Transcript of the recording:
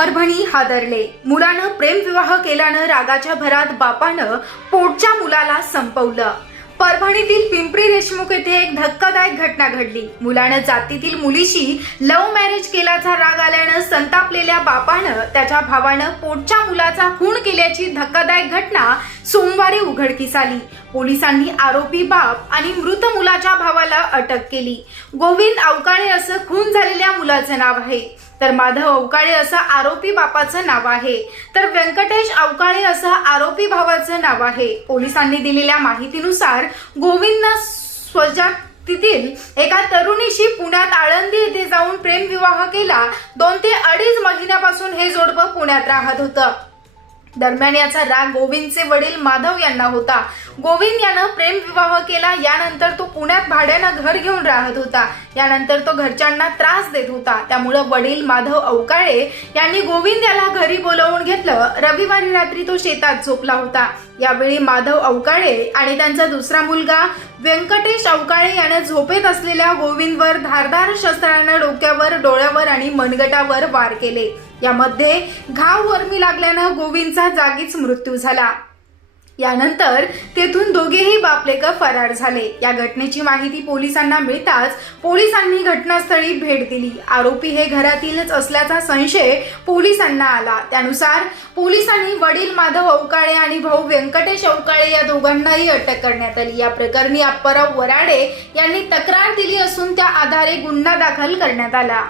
परभणी हादरले. मुलानं प्रेमविवाह केल्यानं रागाच्या भरात बापानं पोटच्या मुलाला संपवलं. परभणीतील पिंपरी देशमुख येथे एक धक्कादायक घटना घडली. मुलानं जातीतील मुलीशी लव्ह मॅरेज केल्याचा राग आल्यानं संतापलेल्या बापानं त्याच्या भावानं पोटच्या मुलाचा खून केल्याची धक्कादायक घटना सोमवारी उघडकीस आली. पोलिसांनी आरोपी बाप आणि मृत मुलाच्या भावाला अटक केली. गोविंद अवकाळे असं खून झालेल्या मुलाचं नाव आहे. तर माधव अवकाळे असं आरोपी बापाचं नाव आहे. तर व्यंकटेश अवकाळे असं आरोपी भावाचं नाव आहे. पोलिसांनी दिलेल्या माहितीनुसार गोविंदनं स्वजातीतील एका तरुणीशी पुण्यात आळंदी येथे जाऊन प्रेमविवाह केला. दोन ते अडीच महिन्यापासून हे जोडपं पुण्यात राहत होतं. दरम्यान याचा राग गोविंदचे वडील माधव यांना होता. गोविंद यानं प्रेमविवाह केला यानंतर तो पुण्यात भाड्यानं घर घेऊन राहत होता. यानंतर तो घरच्यांना त्रास देत होता. त्यामुळं वडील माधव अवकाळे यांनी गोविंद याला घरी बोलावून घेतलं. रविवारी रात्री तो शेतात झोपला होता. यावेळी माधव अवकाळे आणि त्यांचा दुसरा मुलगा व्यंकटेश अवकाळे यानं झोपेत असलेल्या गोविंदवर धारदार शस्त्रानं डोक्यावर डोळ्यावर आणि मनगटावर वार केले. यामध्ये घाव वर्मी लागल्यानं गोविंदचा जागीच मृत्यू झाला. यानंतर तेथून दोघेही बापलेकर फरार झाले. या घटनेची माहिती पोलिसांना मिळताच पोलिसांनी घटनास्थळी भेट दिली. आरोपी हे घरातीलच असल्याचा संशय पोलिसांना आला. त्यानुसार पोलिसांनी वडील माधव अवकाळे आणि भाऊ व्यंकटेश अवकाळे या दोघांनाही अटक करण्यात आली. या प्रकरणी अप्पाराव वराडे यांनी तक्रार दिली असून त्या आधारे गुन्हा दाखल करण्यात आला.